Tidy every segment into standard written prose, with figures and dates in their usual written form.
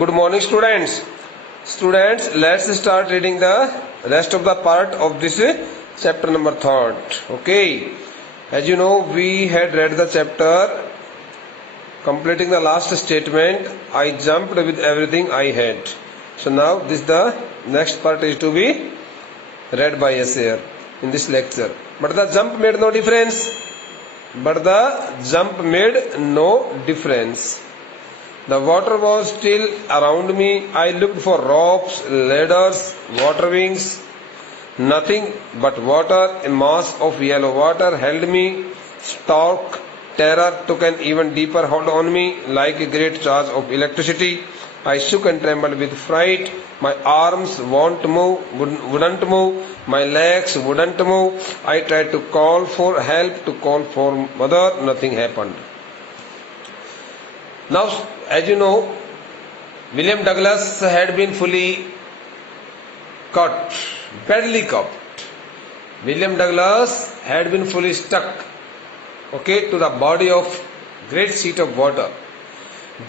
good morning students. Students, let's start reading the rest of the part of this chapter number 3. Okay. As you know, we had read the chapter completing the last statement. I jumped with everything I had. So now this the next part is to be read by us here in this lecture. But the jump made no difference. The water was still around me. I looked for ropes, ladders, water wings. Nothing but water. A mass of yellow water held me. Stark terror took an even deeper hold on me, like a great charge of electricity. I shook and trembled with fright. My arms wouldn't move. My legs wouldn't move. I tried to call for help, to call for mother. Nothing happened. Now, as you know, William Douglas had been fully cut, badly cut. William Douglas had been fully stuck, to the body of great sheet of water.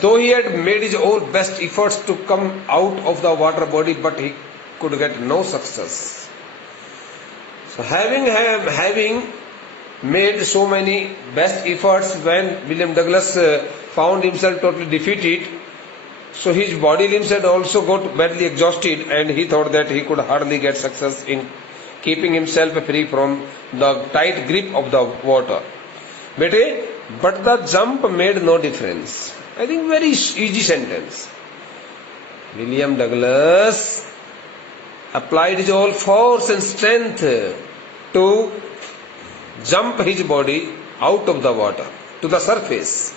Though he had made his all best efforts to come out of the water body, but he could get no success. So having made so many best efforts, when William Douglas found himself totally defeated, so his body limbs had also got badly exhausted, and he thought that he could hardly get success in keeping himself free from the tight grip of the water. But the jump made no difference. I think very easy sentence. William Douglas applied his all force and strength to jump his body out of the water to the surface,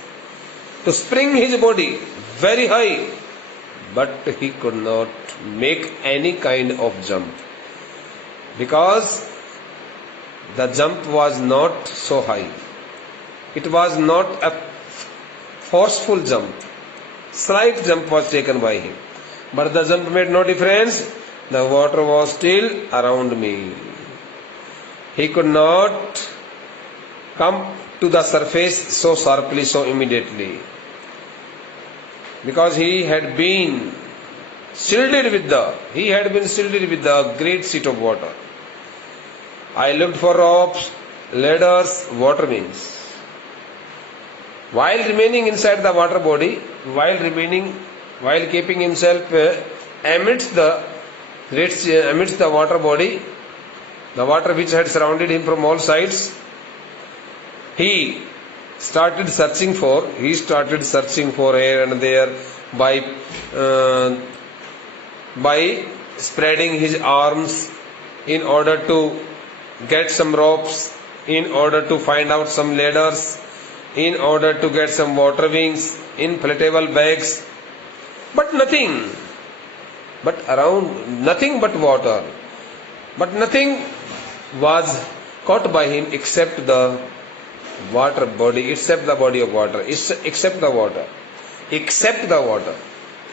to spring his body very high, but he could not make any kind of jump, because the jump was not so high. It was not a forceful jump. Slight jump was taken by him, but the jump made no difference. The water was still around me. He could not come to the surface so sharply, so immediately, because he had been shielded with the great sheet of water. I looked for ropes, ladders, water wings. While remaining inside the water body, while keeping himself amidst the water body, the water which had surrounded him from all sides, he started searching for here and there by spreading his arms in order to get some ropes, in order to find out some ladders, in order to get some water wings, inflatable bags, but nothing but water. But nothing was caught by him except the water body, except the body of water, except the water.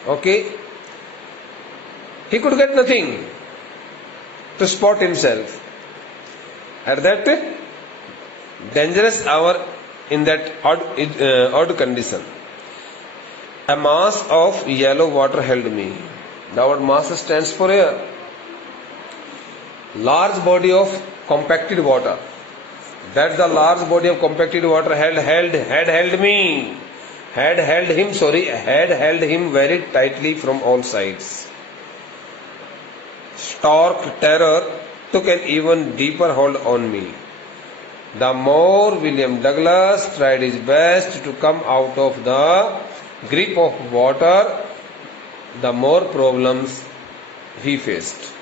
Okay? He could get nothing to spot himself. At that dangerous hour, in that odd condition, a mass of yellow water held me. The word mass stands for a large body of compacted water. That the large body of compacted water had held him very tightly from all sides. Stark terror took an even deeper hold on me. The more William Douglas tried his best to come out of the grip of water, the more problems he faced.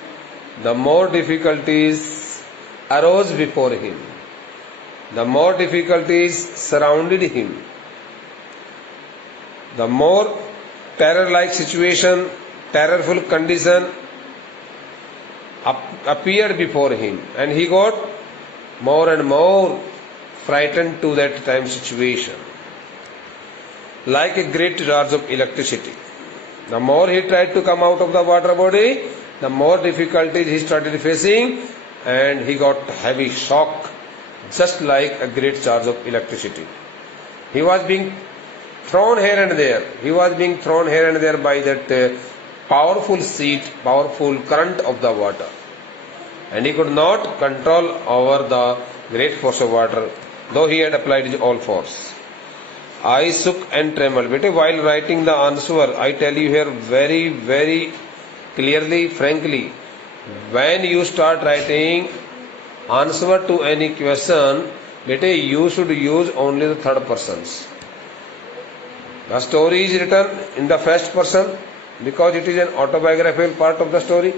The more difficulties arose before him. The more difficulties surrounded him. The more terror-like situation, terrorful condition appeared before him, and he got more and more frightened to that time situation, like a great charge of electricity. The more he tried to come out of the water body, the more difficulties he started facing, and he got heavy shock, just like a great charge of electricity. He was being thrown here and there. He was being thrown here and there by that powerful seat, powerful current of the water. And he could not control over the great force of water, though he had applied his all force. I shook and trembled. Bete, while writing the answer, I tell you here very, very clearly, frankly, when you start writing answer to any question, bete, you should use only the third persons. The story is written in the first person because it is an autobiographical part of the story.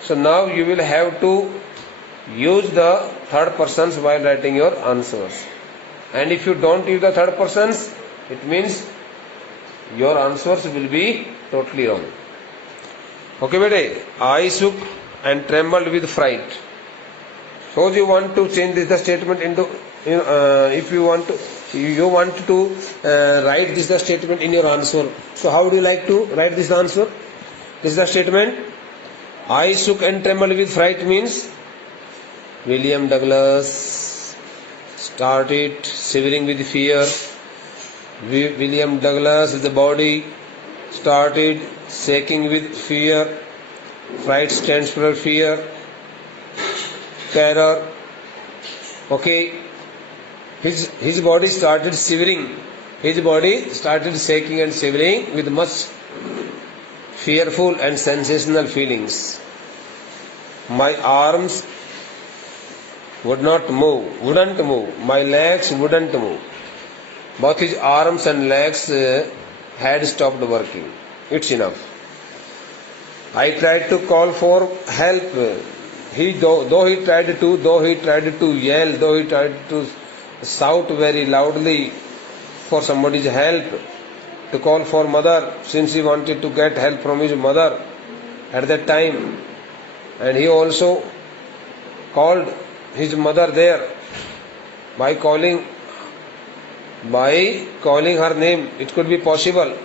So now you will have to use the third persons while writing your answers. And if you don't use the third persons, it means your answers will be totally wrong. Okay, bete, I shook and trembled with fright. So you want to change this the statement into, if you want to write this the statement in your answer. So how do you like to write this answer? This is the statement. I shook and trembled with fright means William Douglas started shivering with fear. William Douglas, the body, started shaking with fear. Fright stands for fear, terror. Okay. His body started shivering. His body started shaking and shivering with much fearful and sensational feelings. My arms wouldn't move. My legs wouldn't move. Both his arms and legs had stopped working. It's enough. I tried to call for help. Though he tried to yell, though he tried to shout very loudly for somebody's help, to call for mother, since he wanted to get help from his mother at that time. And he also called his mother there by calling her name. It could be possible.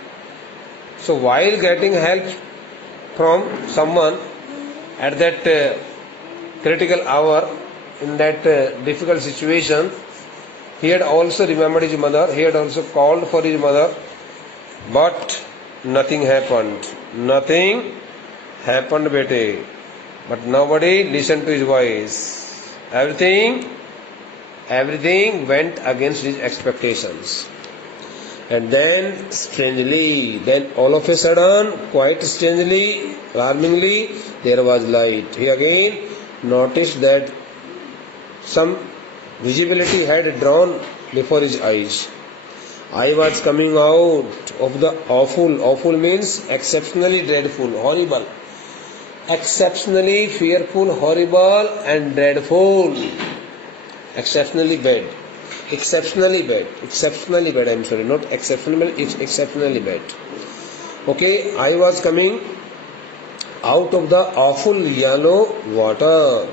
So while getting help from someone at that critical hour, in that difficult situation, he had also remembered his mother. He had also called for his mother. But nothing happened. Nothing happened, bete. But nobody listened to his voice. Everything went against his expectations. And then all of a sudden, quite strangely, alarmingly, there was light. He again noticed that some visibility had drawn before his eyes. I was coming out of the awful means exceptionally dreadful, horrible, exceptionally fearful, horrible and dreadful, exceptionally bad, I'm sorry, not exceptional, it's exceptionally bad. Okay, I was coming out of the awful yellow water.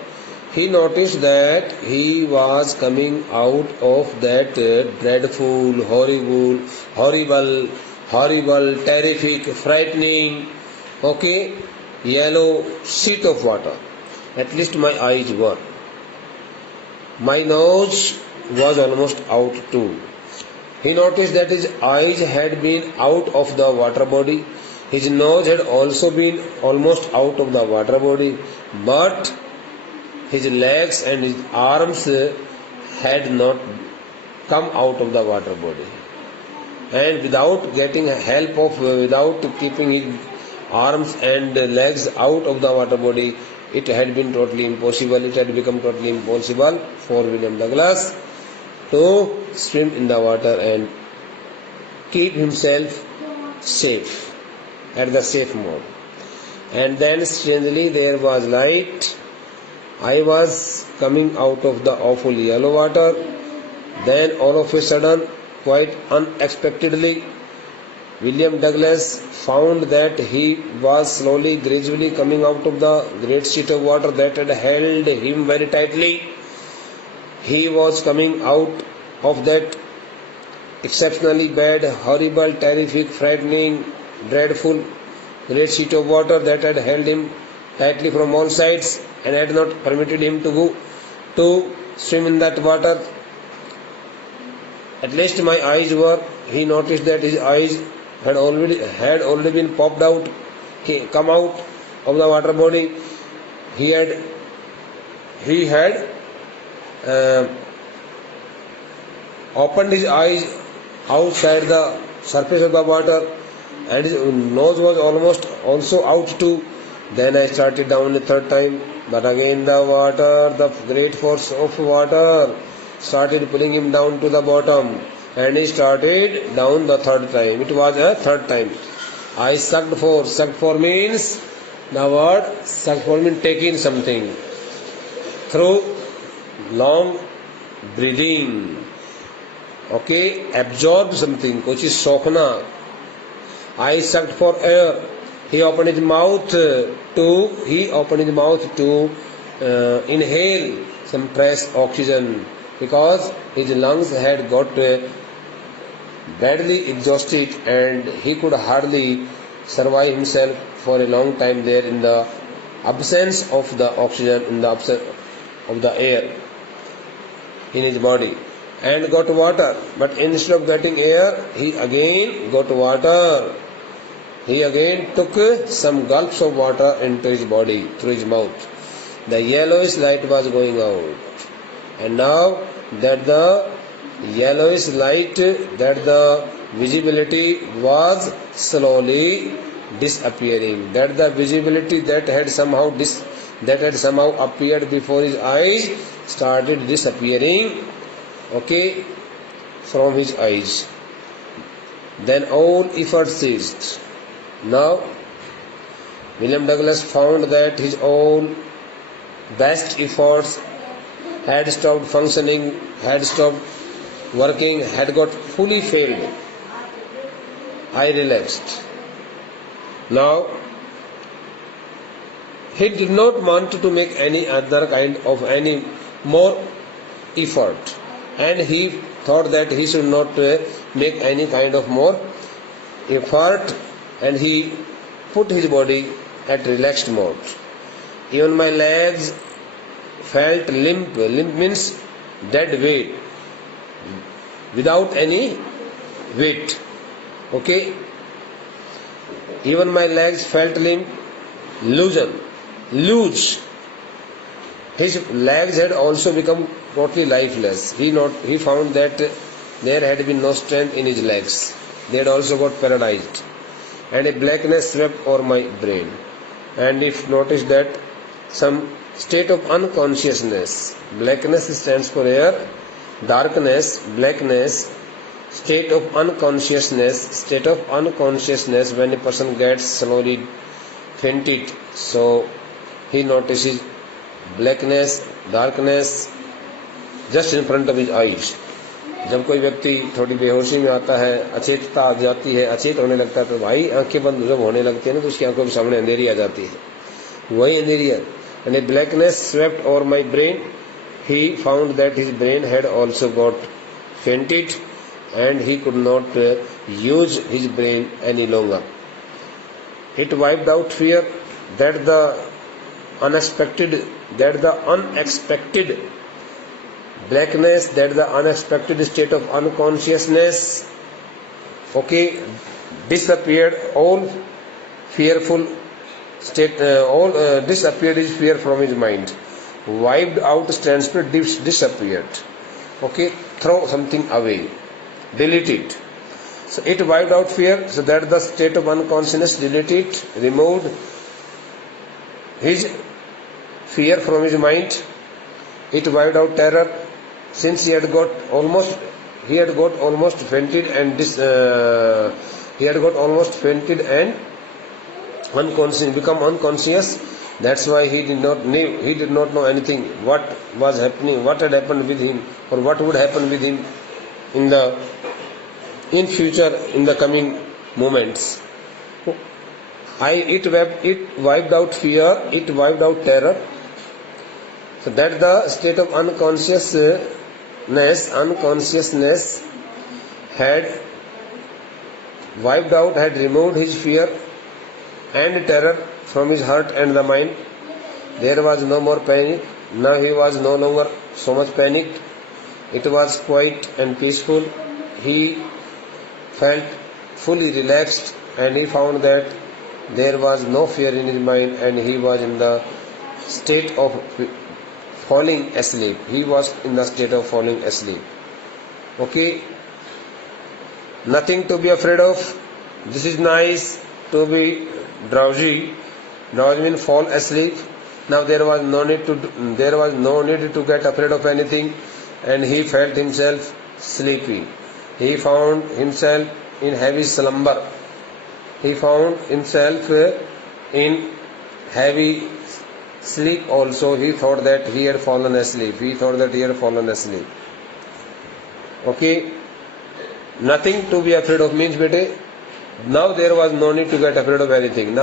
He noticed that he was coming out of that dreadful, horrible, terrific, frightening, yellow sheet of water. At least my eyes were. My nose was almost out too. He noticed that his eyes had been out of the water body. His nose had also been almost out of the water body, but his legs and his arms had not come out of the water body. And without keeping his arms and legs out of the water body, it had been totally impossible. It had become totally impossible for William Douglas to swim in the water and keep himself safe, at the safe mode. And then strangely there was light. I was coming out of the awful yellow water. Then all of a sudden, quite unexpectedly, William Douglas found that he was slowly, gradually coming out of the great sheet of water that had held him very tightly. He was coming out of that exceptionally bad, horrible, terrific, frightening, dreadful great sheet of water that had held him tightly from all sides and had not permitted him to swim in that water. At least my eyes were he noticed that his eyes had already been popped out, come out of the water body. He had opened his eyes outside the surface of the water, and his nose was almost also out too. Then I started down the third time, but again the great force of water started pulling him down to the bottom, and he started down the third time. It was a third time. I sucked for. Sucked for means, the word sucked for means take in something through long breathing. Okay, absorb something, कुछ चीज सोखना. I sucked for air. He opened his mouth to inhale some fresh oxygen, because his lungs had got badly exhausted and he could hardly survive himself for a long time there in the absence of the oxygen, in the absence of the air in his body, and got water. But instead of getting air, he again got water. He again took some gulps of water into his body through his mouth. The yellowish light was going out, and now that the yellowish light, that the visibility was slowly disappearing, that the visibility that had somehow appeared before his eyes started disappearing, okay, from his eyes. Then all effort ceased. Now William Douglas found that his own best efforts had stopped functioning, had stopped working, had got fully failed. I relaxed. Now he did not want to make any other kind of any more effort, and he thought that he should not make any kind of more effort, and he put his body at relaxed mode. Even my legs felt limp. Limp means dead weight, without any weight. Okay? Even my legs felt limp, loose. His legs had also become totally lifeless. He found that there had been no strength in his legs. They had also got paralyzed. And a blackness swept over my brain. And if notice that some state of unconsciousness, blackness stands for air, darkness, blackness, state of unconsciousness, when a person gets slowly fainted. So he notices blackness, darkness just in front of his eyes. जब कोई व्यक्ति थोड़ी बेहोशी में आता है, अचेतता आ जाती है, अचेत होने लगता है, तो भाई आंखें बंद जब होने लगती है ना, तो उसकी आंखों के सामने अंधेरी आ जाती है. वही अंधेरी है. And a blackness swept over my brain. He found that his brain had also got fainted, and he could not use his brain any longer. It wiped out fear, that the unexpected, blackness, that the unexpected state of unconsciousness, okay, disappeared. All fearful state, disappeared his fear from his mind. Wiped out stands for disappeared. Okay, throw something away, delete it. So it wiped out fear, so that the state of unconsciousness deleted, removed his fear from his mind. It wiped out terror, since he had got almost fainted and unconscious, become unconscious. That's why he did not know anything, what was happening, what had happened with him, or what would happen with him in future, in the coming moments. It wiped out fear, it wiped out terror, so that the state of unconsciousness had wiped out, had removed his fear and terror from his heart and the mind. There was no more panic. Now he was no longer so much panicked. It was quiet and peaceful. He felt fully relaxed, and he found that there was no fear in his mind, and he was in the state of falling asleep. He was in the state of falling asleep. Okay, nothing to be afraid of. This is nice to be drowsy. Drowsy means fall asleep. Now there was no need to get afraid of anything, and he felt himself sleepy. He found himself in heavy slumber. He found himself in heavy sleep also. He thought that he had fallen asleep. Okay, nothing to be afraid of means, bete, now there was no need to get afraid of anything.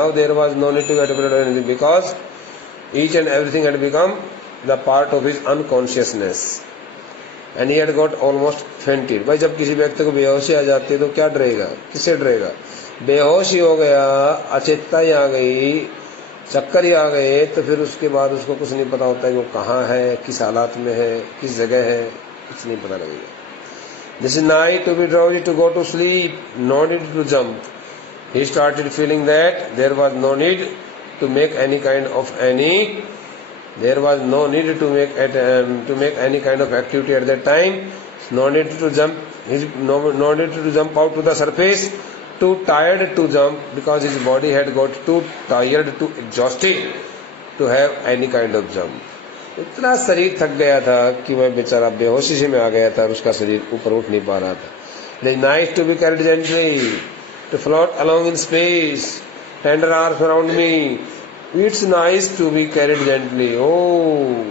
Because each and everything had become the part of his unconsciousness, and he had got almost fainted. भाई जब किसी व्यक्ति को बेहोशी आ जाती है तो क्या डरेगा, किससे डरेगा? बेहोशी हो गया, अचेतता ही आ गई, चक्कर ही आ गए, तो फिर उसके बाद उसको कुछ नहीं पता होता है कि वो कहाँ है, किस हालात में है, किस जगह है, कुछ नहीं पता लगेगा. This is night to be drowsy, to go to sleep, no need to jump. He started feeling that there was no need to make any kind of activity at that time. No need to jump. No need to jump out to the surface. Too tired to jump because his body had got too tired, too exhausted to have any kind of jump. इतना शरीर थक गया था कि वह बेचारा बेहोशी से में आ गया था और उसका शरीर ऊपर उठ नहीं पा रहा था. It is nice to be carried gently, to float along in space, tender arms around me. It's nice to be carried gently. Oh,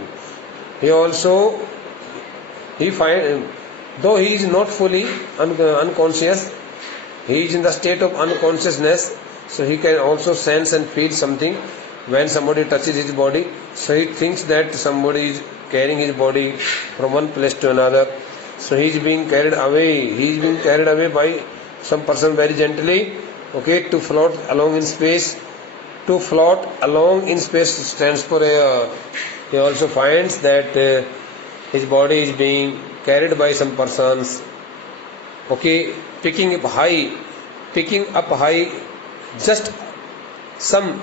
though he is not fully unconscious, he is in the state of unconsciousness, so he can also sense and feel something when somebody touches his body. So he thinks that somebody is carrying his body from one place to another. So he is being carried away. He is being carried away by some person very gently. Okay, to float along in space. To float along in space stands for air. He also finds that his body is being carried by some persons. Okay, picking up high, just some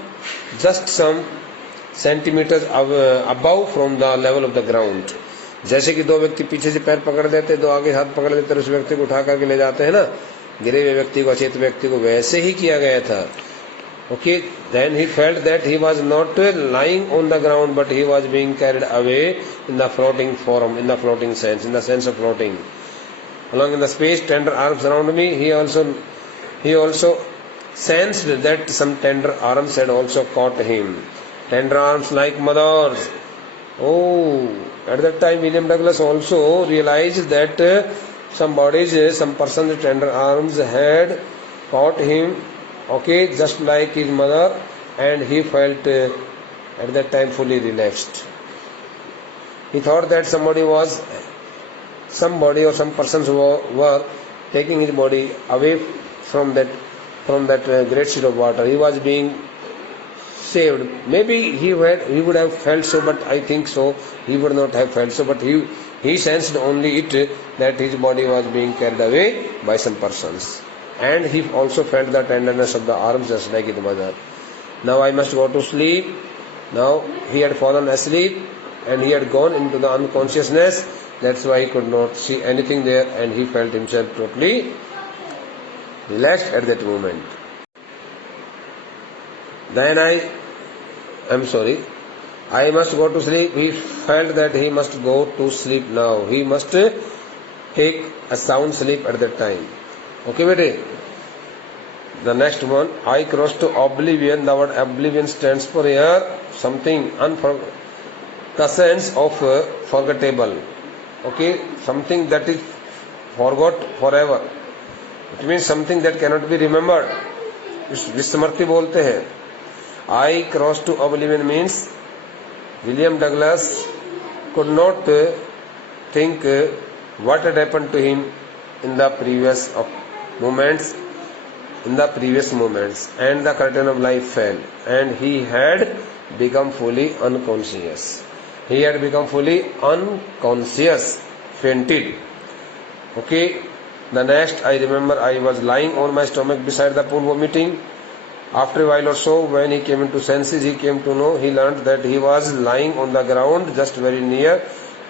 centimeters above from the level of the ground. जैसे कि दो व्यक्ति पीछे से पैर पकड़ देते, दो आगे हाथ पकड़ लेते, उस व्यक्ति को उठा करके ले जाते हैं ना, गिरे हुए व्यक्ति को, अचेत व्यक्ति को, वैसे ही किया गया था. Okay, then he felt that he was not lying on the ground, but he was being carried away in the floating form, in the floating sense, in the sense of floating along in the space. Tender arms around me. He also sensed that some tender arms had also caught him. Tender arms like mothers. Oh, at that time William Douglas also realized that some person's tender arms had caught him. Okay, just like his mother, and he felt at that time fully relaxed. He thought that somebody or some persons were taking his body away from that great sheet of water. He was being saved. Maybe he would have felt so, but I think so he would not have felt so. But he sensed only that his body was being carried away by some persons. And he also felt the tenderness of the arms just like his mother. Now I must go to sleep. Now he had fallen asleep and he had gone into the unconsciousness. That's why he could not see anything there, and he felt himself totally relaxed at that moment. Then I must go to sleep. He felt that he must go to sleep now. He must take a sound sleep at that time. Okay, bete. The next one, I cross to oblivion. The word oblivion stands for here something the sense of forgettable. Okay, something that is forgot forever. It means something that cannot be remembered. विस्मृति बोलते हैं. I cross to oblivion means William Douglas could not think what had happened to him in the previous moments, and the curtain of life fell, and he had become fully unconscious. Fainted. Okay, The next, I remember I was lying on my stomach beside the pool vomiting. After a while or so, when he came into senses, he came to know, he learned that he was lying on the ground just very near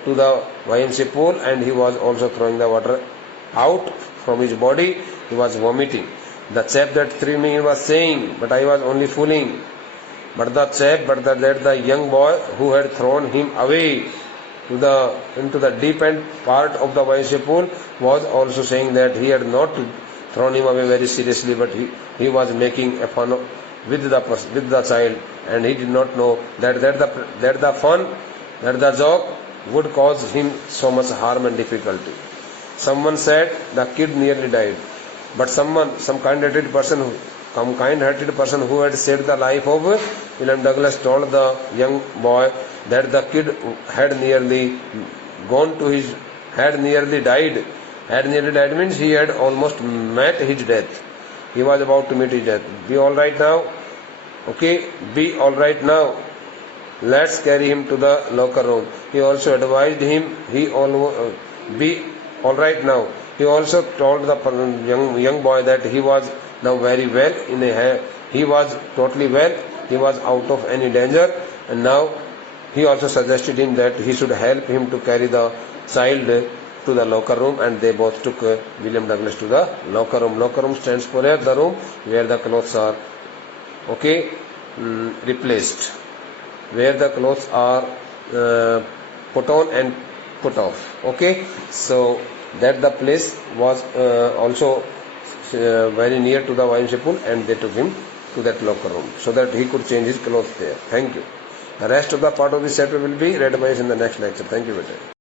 to the YMCA pool, and he was also throwing the water out from his body. He was vomiting. The chap that threw me was saying, but I was only fooling. But the young boy who had thrown him away into the deep end part of the YMCA pool was also saying that he had not thrown him away very seriously, but he was making a fun with the child, and he did not know that the joke would cause him so much harm and difficulty. Someone said the kid nearly died, but some kind-hearted person who had saved the life of William Douglas told the young boy that the kid had nearly died. Had nearly died means he had almost met his death. He was about to meet his death. Be all right now. Okay, be all right now. Let's carry him to the locker room. He also advised him. Be all right now. He also told the young boy that he was now very well. He was totally well. He was out of any danger, and now he also suggested him that he should help him to carry the child to the locker room, and they both took William Douglas to the locker room. Locker room stands for the room where the clothes are replaced, where the clothes are put on and put off. Okay, so that the place was also very near to the YMCA pool, and they took him to that locker room so that he could change his clothes there. Thank you. The rest of the part of this chapter will be read by us in the next lecture. Thank you, beta.